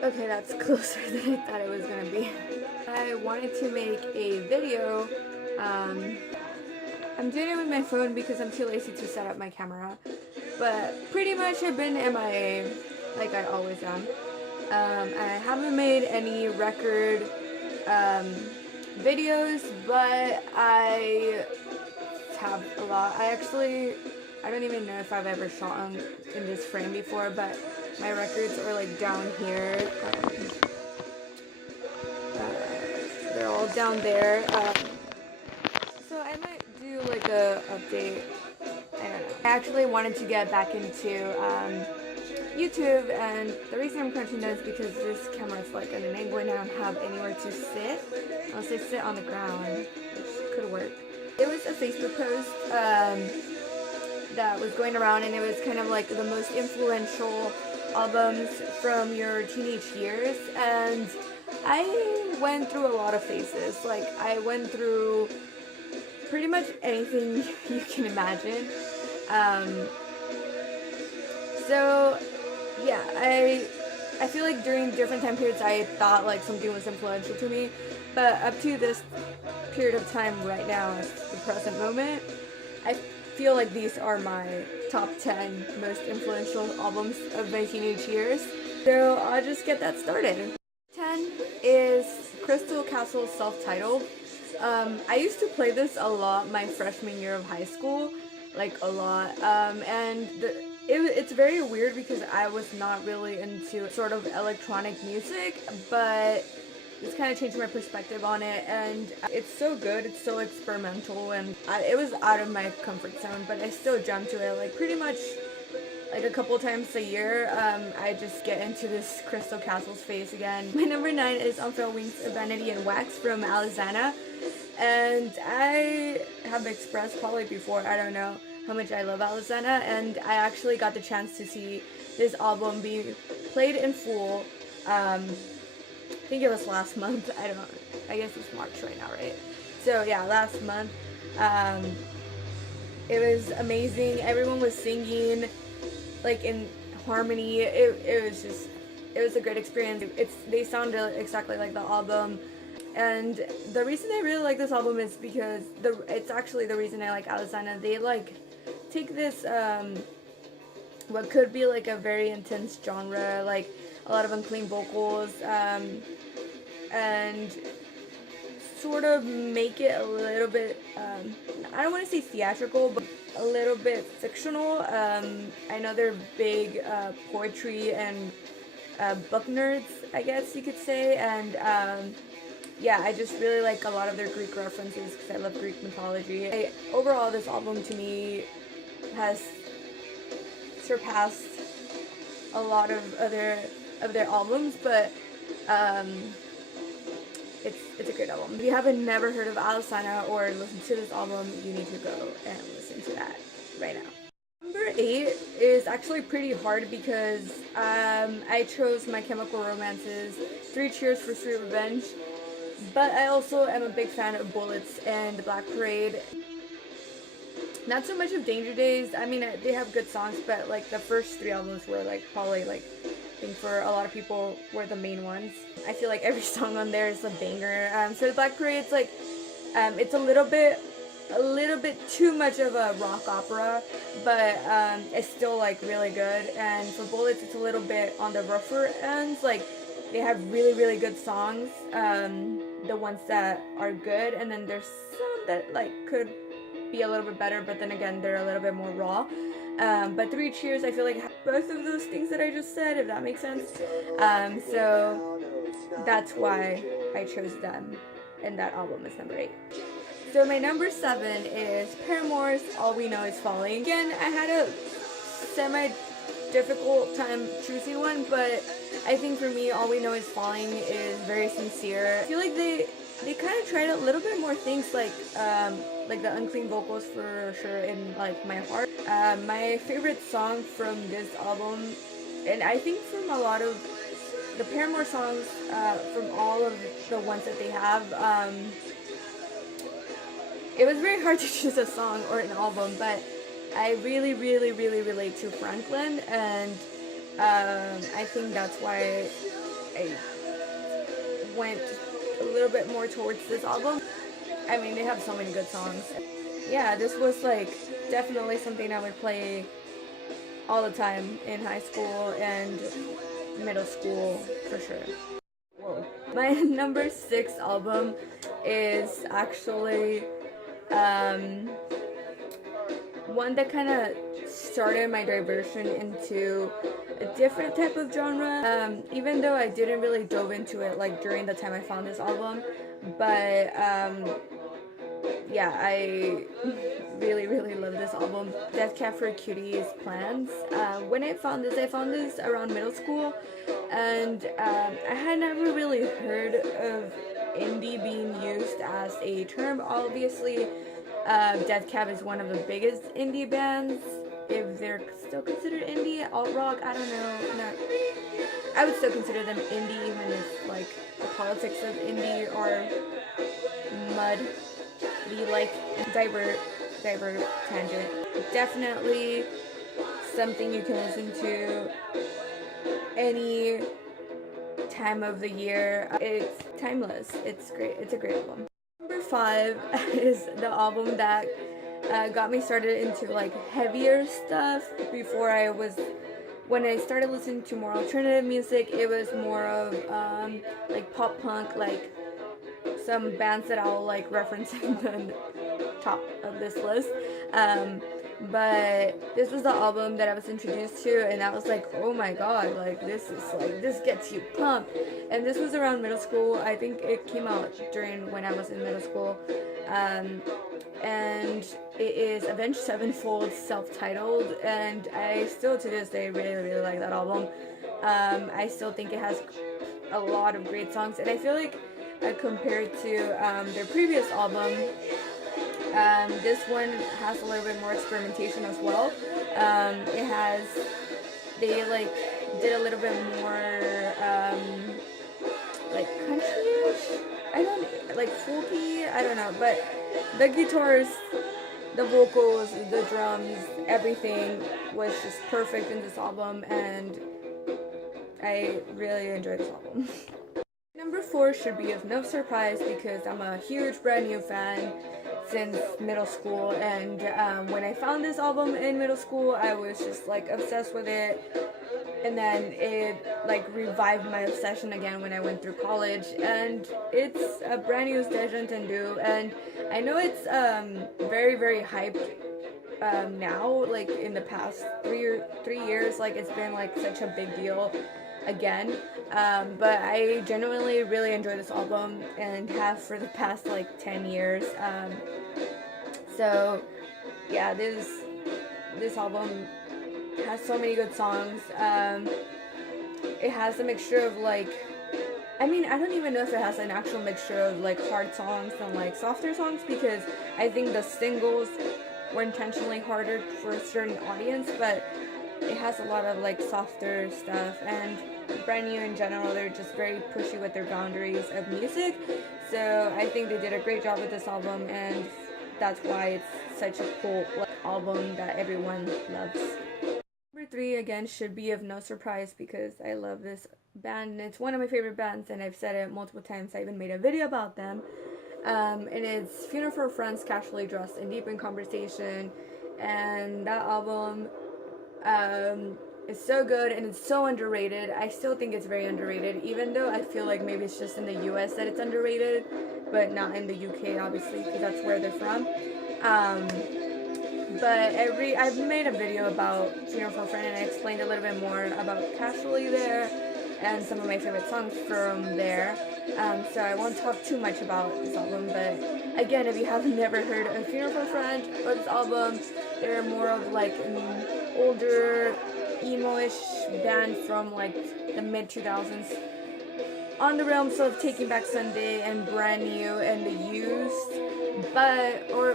Okay, that's closer than I thought it was gonna be. I wanted to make a video. Um, I'm doing it with my phone because I'm too lazy to set up my camera. But pretty much I've been MIA, like I always am. I haven't made any record um, videos, but I have a lot. I don't even know if I've ever shot in this frame before, but my records are like down here. They're all down there. So I might do like a update. I don't know. I actually wanted to get back into YouTube, and the reason I'm crunching that is because this camera is like at an angle and I don't have anywhere to sit unless I sit on the ground, which could work. It was a Facebook post that was going around, and it was kind of like the most influential albums from your teenage years, and I went through a lot of phases. Like I went through pretty much anything you can imagine. So yeah, I feel like during different time periods I thought like something was influential to me, but up to this period of time right now, at the present moment, I feel like these are my top 10 most influential albums of my teenage years. So I'll just get that started. 10 is Crystal Castle's Self-Titled. I used to play this a lot my freshman year of high school, like a lot, and it's very weird because I was not really into sort of electronic music, but it's kind of changed my perspective on it, and it's so good, it's so experimental, and it was out of my comfort zone, but I still jump to it, like pretty much like a couple times a year. I just get into this Crystal Castles phase again. My number 9 is On Frail Wings, Vanity and Wax from Alesana, and I have expressed probably before, I don't know, how much I love Alesana, and I actually got the chance to see this album be played in full. I think it was last month. I guess it's March right now, right? So yeah, last month. It was amazing. Everyone was singing like in harmony. It was a great experience. They sounded exactly like the album. And the reason I really like this album is because it's actually the reason I like Alesana. They like take this what could be like a very intense genre, like a lot of unclean vocals, and sort of make it a little bit, I don't want to say theatrical, but a little bit fictional. I know they're big poetry and book nerds, I guess you could say, and yeah, I just really like a lot of their Greek references because I love Greek mythology. Overall, this album to me has surpassed a lot of their albums, but it's a great album. If you haven't never heard of Alesana or listened to this album, you need to go and listen to that right now. Number 8 is actually pretty hard because I chose My Chemical Romance's 3 Cheers for Sweet Revenge, but I also am a big fan of Bullets and The Black Parade. Not so much of Danger Days. I mean, they have good songs, but like the first 3 albums were like probably like, I think for a lot of people were the main ones. I feel like every song on there is a banger. So The Black Parade, it's like it's a little bit too much of a rock opera, but it's still like really good. And for Bullets, it's a little bit on the rougher ends. Like they have really good songs, the ones that are good, and then there's some that like could be a little bit better, but then again they're a little bit more raw. But 3 Cheers, I feel like both of those things that I just said, if that makes sense. So that's why I chose them, and that album is number 8. So my number 7 is Paramore's All We Know Is Falling. Again, I had a semi-difficult time choosing one, but I think for me, All We Know Is Falling is very sincere. I feel like they kind of tried a little bit more things, like the unclean vocals for sure in like My Heart. My favorite song from this album, and I think from a lot of the Paramore songs, from all of the ones that they have, it was very hard to choose a song or an album, but I really relate to Franklin, and I think that's why I went a little bit more towards this album. I mean, they have so many good songs. Yeah, this was like definitely something I would play all the time in high school and middle school for sure. Whoa. My number 6 album is actually one that kind of started my diversion into a different type of genre. Even though I didn't really dove into it like during the time I found this album, but yeah, I really love this album. Death Cab for Cutie-Plans. When I found this around middle school, and I had never really heard of indie being used as a term. Obviously, Death Cab is one of the biggest indie bands, if they're still considered indie. Alt rock, I don't know. No, I would still consider them indie, even if like the politics of indie or mud. Like divert tangent. Definitely something you can listen to any time of the year. It's timeless. It's great. It's a great album. Number 5 is the album that got me started into like heavier stuff. When I started listening to more alternative music, it was more of like pop punk, like some bands that I'll like reference in the top of this list. But this was the album that I was introduced to, and I was like, oh my god, like this gets you pumped. And this was around middle school. I think it came out during when I was in middle school. And it is Avenged Sevenfold-Self Titled, and I still to this day really like that album. I still think it has a lot of great songs, and I feel like compared to their previous album, this one has a little bit more experimentation as well. They like did a little bit more like country-ish, like folky, I don't know, but the guitars, the vocals, the drums, everything was just perfect in this album, and I really enjoyed this album. Number 4 should be of no surprise because I'm a huge Brand New fan since middle school, and when I found this album in middle school, I was just like obsessed with it, and then it like revived my obsession again when I went through college, and it's a brand new New-Deja Entendu, and I know it's very hyped now, like in the past 3 years, like it's been like such a big deal again, but I genuinely really enjoy this album and have for the past like 10 years. So yeah, this album has so many good songs. It has a mixture of like, I mean, I don't even know if it has an actual mixture of like hard songs and like softer songs, because I think the singles were intentionally harder for a certain audience, but it has a lot of like softer stuff, and Brand New in general, they're just very pushy with their boundaries of music, so I think they did a great job with this album, and that's why it's such a cool album that everyone loves. Number 3 again should be of no surprise because I love this band, and it's one of my favorite bands, and I've said it multiple times. I even made a video about them, and it's Funeral for Friends, Casually Dressed and Deep in Conversation, and that album it's so good and it's so underrated. I still think it's very underrated, even though I feel like maybe it's just in the US that it's underrated, but not in the UK, obviously, because that's where they're from. But I've made a video about Funeral for a Friend, and I explained a little bit more about Casually there and some of my favorite songs from there. So I won't talk too much about this album, but again, if you have never heard of Funeral for a Friend or this album, they're more of like an older emo-ish band from like the mid-2000s, on the realms of Taking Back Sunday and Brand New and The Used, or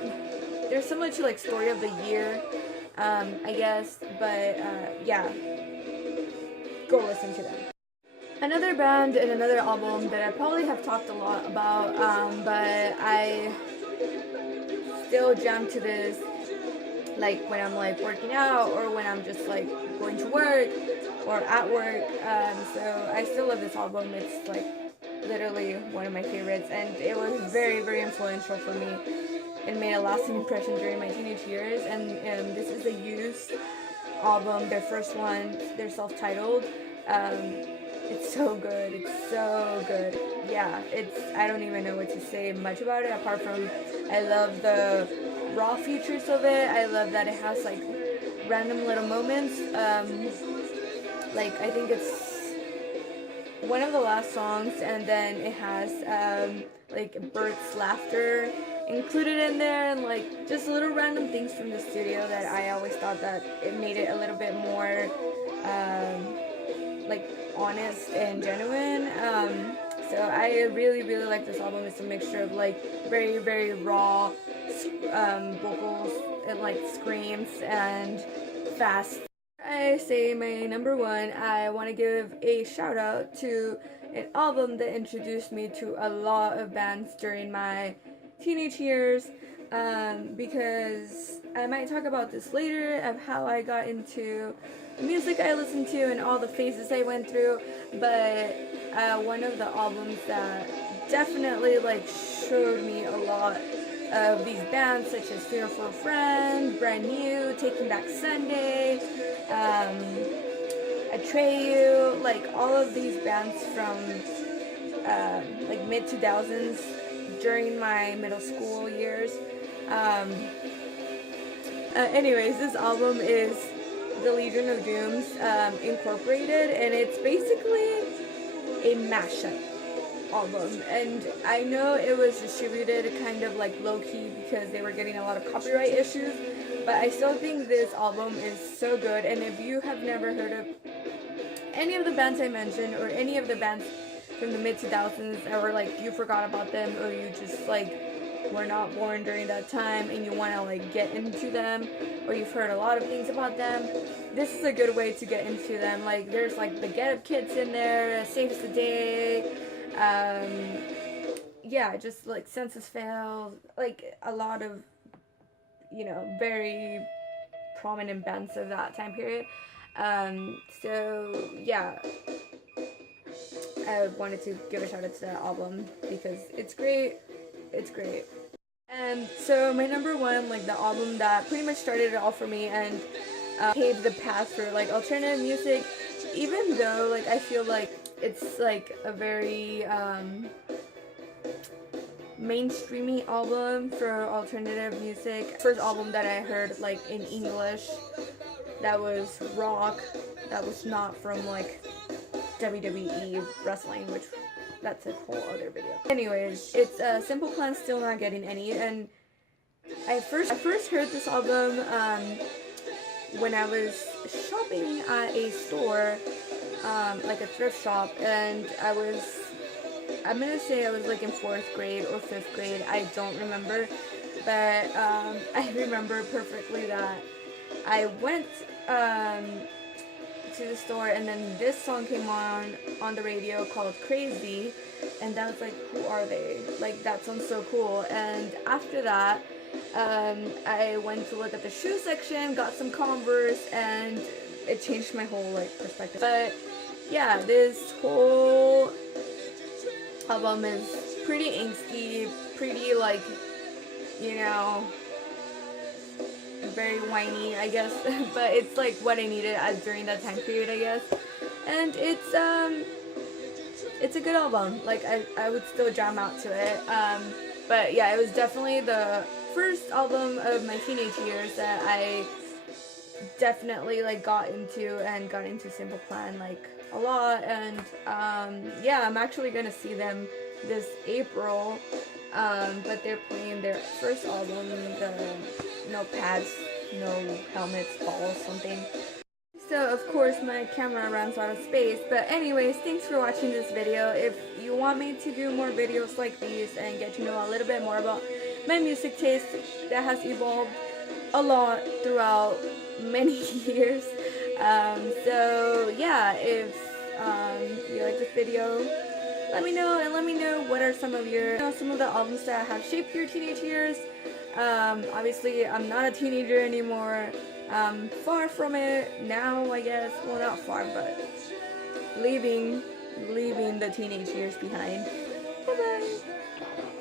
they're similar to like Story of the Year, I guess, but yeah, go listen to them. Another band and another album that I probably have talked a lot about, but I still jam to this like when I'm like working out or when I'm just like going to work, or at work. So I still love this album. It's like literally one of my favorites, and it was very, very influential for me. It made a lasting impression during my teenage years, and this is a used album, their first one, their self-titled. It's so good. It's so good. Yeah, I don't even know what to say much about it apart from I love the raw features of it. I love that it has like random little moments. Like I think it's one of the last songs, and then it has like Bert's laughter included in there, and like just little random things from the studio that I always thought that it made it a little bit more like honest and genuine. So I really, really like this album. It's a mixture of like very, very raw vocals and like screams and fast. I say my number one, I want to give a shout out to an album that introduced me to a lot of bands during my teenage years, because I might talk about this later of how I got into the music I listened to and all the phases I went through, but one of the albums that definitely like showed me a lot of these bands such as Fear for a Friend, Brand New, Taking Back Sunday, Atreyu, like all of these bands from like mid 2000s during my middle school years. Anyways, this album is the Legion of Dooms incorporated, and it's basically a mashup album. And I know it was distributed kind of like low-key because they were getting a lot of copyright issues, but I still think this album is so good. And if you have never heard of any of the bands I mentioned, or any of the bands from the mid 2000s, or like you forgot about them, or you just like were not born during that time and you want to like get into them, or you've heard a lot of things about them, this is a good way to get into them. Like there's like the Get Up Kids in there, Safe as the Day, yeah, just like Census Fail, like a lot of, you know, very prominent bands of that time period. So yeah, I wanted to give a shout out to that album because it's great. It's great. And so my number one, like the album that pretty much started it all for me and paved the path for like alternative music, even though like I feel like it's like a very mainstreamy album for alternative music. First album that I heard like in English that was rock, that was not from like WWE wrestling, which that's a whole other video. Anyways, it's Simple-Plan, Still Not Getting Any, and I first heard this album when I was shopping at a store, like a thrift shop, and I'm gonna say I was like in 4th grade or 5th grade, I don't remember, but I remember perfectly that I went to the store, and then this song came on the radio called Crazy, and I was like, who are they? Like, that sounds so cool. And after that, I went to look at the shoe section, got some Converse, and it changed my whole like perspective. But yeah, this whole album is pretty angsty, pretty like, you know, very whiny, I guess, but it's like what I needed during that time period, I guess. And it's a good album. Like I would still jam out to it. But yeah, it was definitely the first album of my teenage years that I definitely like got into Simple Plan like a lot. And yeah, I'm actually gonna see them this April. But they're playing their first album, the No Pads, No Helmets, Balls, something. So of course my camera runs out of space, but anyways, thanks for watching this video. If you want me to do more videos like these and get to know a little bit more about my music taste that has evolved a lot throughout many years, so yeah, if you like this video, let me know, and let me know what are some of the albums that have shaped your teenage years. Obviously I'm not a teenager anymore. Far from it now, I guess. Well, not far, but leaving the teenage years behind.